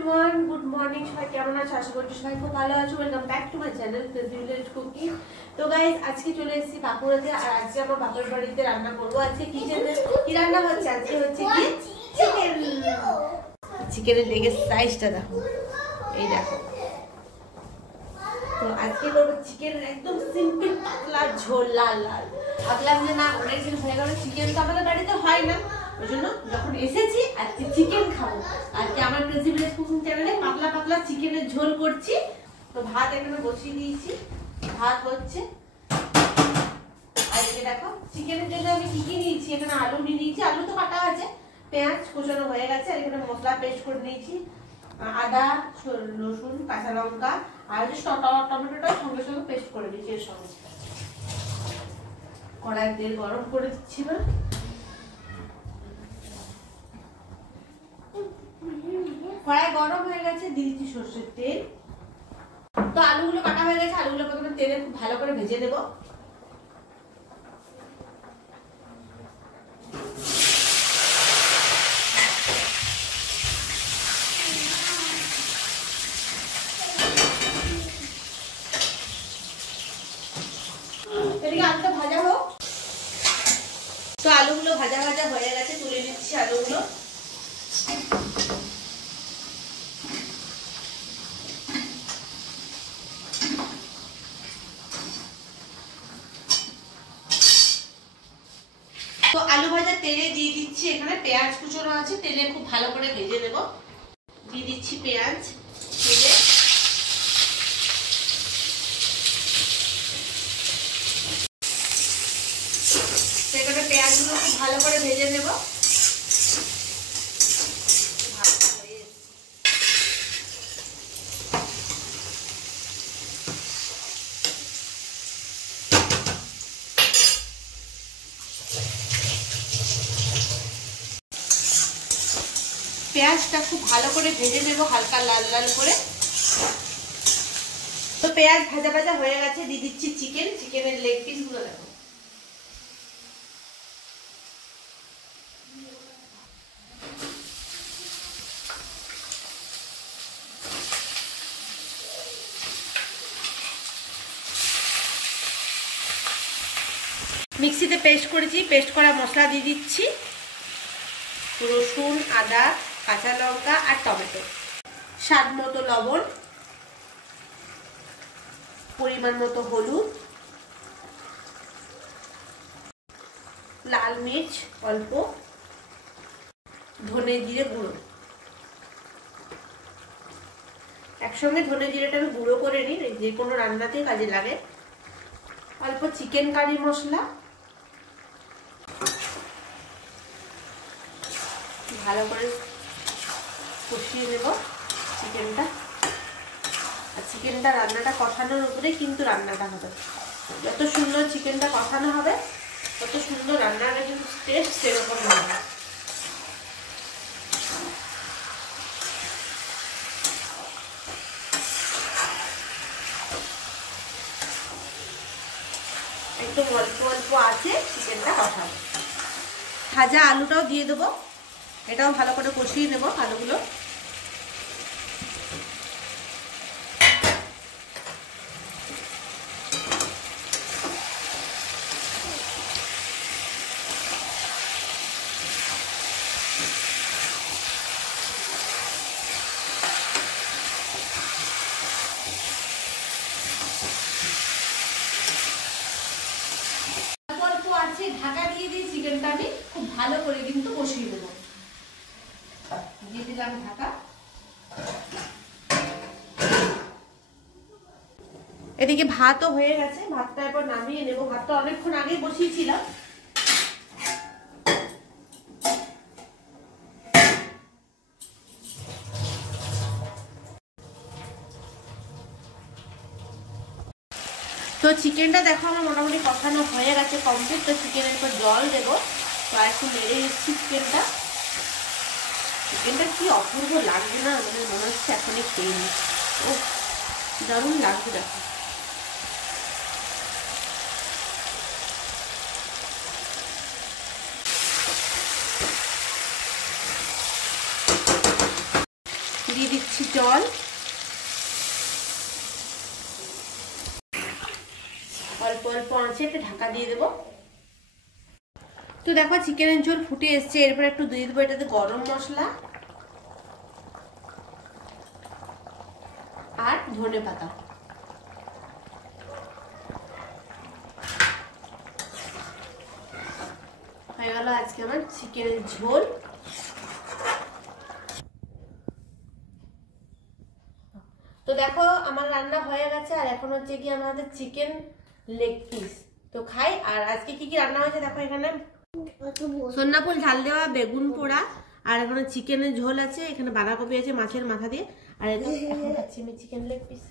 Everyone, good morning. সবাই কেমন আছো? আশা করছি সবাই খুব ভালো আছো। Welcome back to my channel crazy village cooking. তো গাইস, আজকে চলে এসেছি বাঁকুড়াতে। আর আজকে আমার বাপের বাড়িতে রান্না করবো। আজকে কিচেনে কি রান্না হচ্ছে? আজকে হচ্ছে কি চিকেন। চিকেনের লেগের সাইজটা দেখো, এই দেখো। তো আজকে করবো চিকেনের একদম সিম্পল পাতলা ঝোল, লাল লাল। ভাবলাম যে না, অনেকদিন হয়ে গেল চিকেন তো আমাদের বাড়িতে হয় না, ওই জন্য যখন এসেছি আজকে চিকেন খাবো। আজকে আমার ক্রেজি ভিলেজ কুকিং চ্যানেলে পাতলা পাতলা চিকেনের ঝোল করছি। তো ভাত এখানে বসিয়ে দিয়েছি, ভাত হচ্ছে। আর এই দেখো চিকেনের জন্য আমি কি কি নিয়েছি। এখানে আলু নিয়ে নিয়েছি, আলু তো কাটা আছে, পেঁয়াজ কুচানো হয়ে গেছে। আর এখানে মশলা পেস্ট করে নিয়েছি, আদা, রসুন, কাঁচা লঙ্কা আর টমেটোটা সঙ্গে সঙ্গে পেস্ট করে দিয়েছি। এর সঙ্গে কড়াই তেল গরম করে দিচ্ছি না। কড়াই গরম হয়ে গেছে, দিয়েছি সর্ষের তেল। তো আলুগুলো কাটা হয়ে গেছে, আলুগুলো প্রথমে তেলে খুব ভালো করে ভেজে দেব। এদিকে আলুটা ভাজা হোক। তো আলুগুলো ভাজা ভাজা হয়ে গেছে, তুলে নিচ্ছি আলুগুলো। তো আলু ভাজা তেলে দিয়ে দিচ্ছি, এখানে পেঁয়াজ কুচনো আছে, তেলে খুব ভালো করে ভেজে নেব। দিয়ে দিচ্ছি পেঁয়াজ তেলে। এখানে পেঁয়াজগুলো খুব ভালো করে ভেজে নেব। পেঁয়াজটা খুব ভালো করে ভেজে নেব, হালকা লাল লাল করে। তো পেঁয়াজ ভাজা ভাজা হয়ে গেছে, দিয়ে দিচ্ছি চিকেন। চিকেনের লেগ পিস গুলো দেখো। মিক্সিতে পেস্ট করেছি, পেস্ট করা মশলা দিয়ে দিচ্ছি, রসুন, আদা, কাঁচা লঙ্কা আর টমেটো, স্বাদ মতো লবণ, পরিমাণ মতো হলুদ, লাল মির্চ অল্প, ধনে জিরে গুঁড়ো। একসঙ্গে ধনে জিরেটা আমি গুঁড়ো করে নিই, যে কোনো রান্নাতেই কাজে লাগে। অল্প চিকেন কারি মশলা, ভালো করে কষিয়ে নেব চিকেনটা। আর চিকেনটা রান্নাটা কষানোর উপরে কিন্তু রান্নাটা হবে। যত সুন্দর চিকেনটা কষানো হবে তত সুন্দর রান্নাটা কিন্তু টেস্ট সেরকম হবে। একদম অল্প অল্প আছে চিকেনটা কষানো। ভাজা আলুটাও দিয়ে দেবো, এটাও ভালো করে কষিয়ে নেব আলুগুলো। অল্প আছে, ঢাকা দিয়ে দিয়ে চিকেনটা আমি খুব ভালো করে কিন্তু কষিয়ে দেবো। দিয়ে দিলাম ঢাকা। এদিকে ভাতও হয়ে গেছে, ভাতটা এরপর নামিয়ে নেব। ভাতটা অনেকক্ষণ আগেই বসিয়েছিলাম। তো চিকেনটা দেখো আমার মোটামুটি কষানো হয়ে গেছে কমপ্লিট। তো চিকেনের উপর জল দেবো। তো একটু নেড়ে দিচ্ছি চিকেনটা। চিকেনটা কি অপূর্ব লাগবে না, মানে মনে হচ্ছে এখনই খেয়ে নিই। ও দারুণ লাগবে দেখো। দিয়ে দিচ্ছি দিচ্ছি জল, অল্প অল্প আঁচে একটা ঢাকা দিয়ে দেবো। তো দেখো চিকেনের ঝোল ফুটে এসছে, এরপর একটু দিয়ে দেবো এটাতে গরম মশলা আর ধনে পাতা। হয়ে গেল আজকে আমার চিকেনের ঝোল। তো দেখো আমার রান্না হয়ে গেছে, আর এখন হচ্ছে কি আমাদের চিকেন লেগ পিস। তো খাই। আর আজকে কি কি রান্না হয়েছে দেখো, এখানে সন্নাফুল ঝাল দেওয়া বেগুন পোড়া, আর এখানে চিকেনের ঝোল আছে, এখানে বাঁধাকপি আছে মাছের মাথা দিয়ে, আর এখন খাচ্ছি আমি চিকেন লেগ পিস।